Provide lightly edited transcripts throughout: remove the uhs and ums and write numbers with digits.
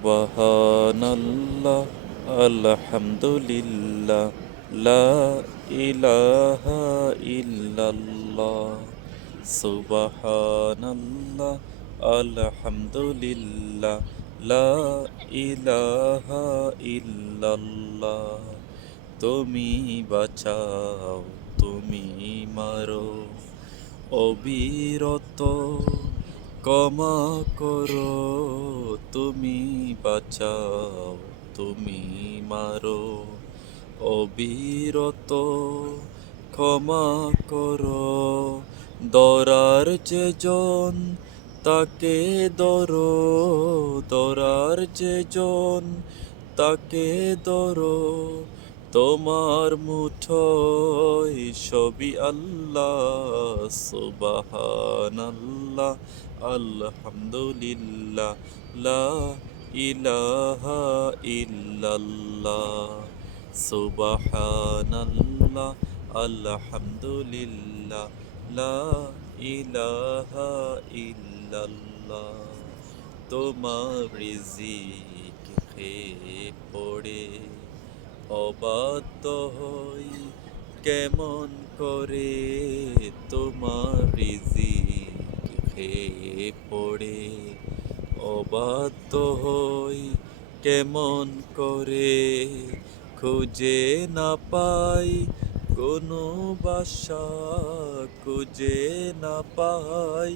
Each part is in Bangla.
সুবহানাল্লাহ আলহামদুলিল্লাহ লা ইলাহা ইল্লাল্লাহ সুবহানাল্লাহ আলহামদুলিল্লাহ লা ইলাহা ইল্লাল্লাহ তুমি বাঁচাও তুমি মারো অবিরত ক্ষমা করো তুমি বাঁচাও তুমি মারো অবিরত ক্ষমা করো দরার যেজন তাকে ধরো দরার যেজন তাকে ধরো তোমার মুঠোয় সবই আল্লাহ সুবহানাল্লাহ আলহামদুলিল্লাহ লা ইলাহা ইল্লাল্লাহ সুবহানাল্লাহ আলহামদুলিল্লাহ লা ইলাহা ইল্লাল্লাহ তোমার রিজিক খেয়ে পড়ে অবাধ্য হই কেমন করে তোমার রিজিক খেয়ে পড়ে অবাধ্য হই কেমন করে খুঁজে না পাই কোনো বাসা খুঁজে না পাই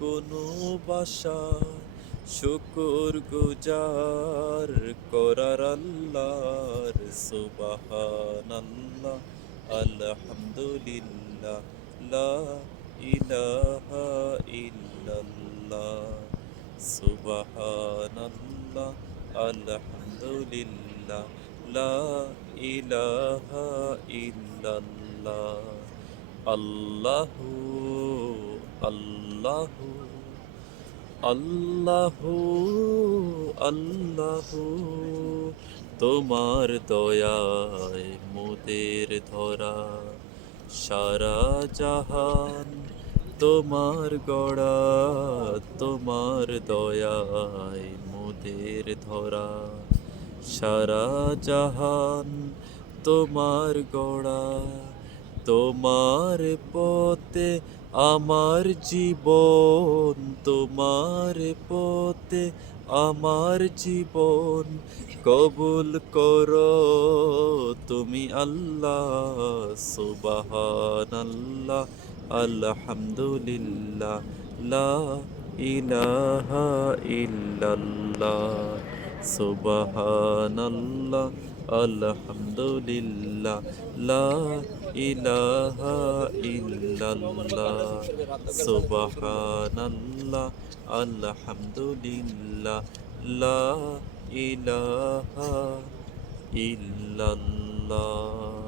কোনো বাসা শুকুর গুজার করার আল্লাহর সুবহানাল্লাহ আলহামদুলিল্লাহ লা ইলাহা ইল্লাল্লাহ সুবহানাল্লাহ আলহামদুলিল্লাহ লা ইলাহা ইল্লাল্লাহ আল্লাহু আল্লাহু আল্লাহু আল্লাহু তোমার দয়ায় মোদের ধরা সারা জাহান তোমার গড়া তোমার দয়ায় মোদের ধরা সারা জাহান তোমার গড়া তোমার পথে আমার জীবন তোমার পথে আমার জীবন কবুল করো তুমি আল্লাহ সুবহানাল্লাহ আলহামদুলিল্লাহ লা ইলাহা ইল্লাল্লাহ সুবহানাল্লাহ আলহামদুলিল্লাহ লা ইলাহা ইল্লাল্লাহ সুবহানাল্লাহ আলহামদুলিল্লাহ লা ইলাহা ইল্লাল্লাহ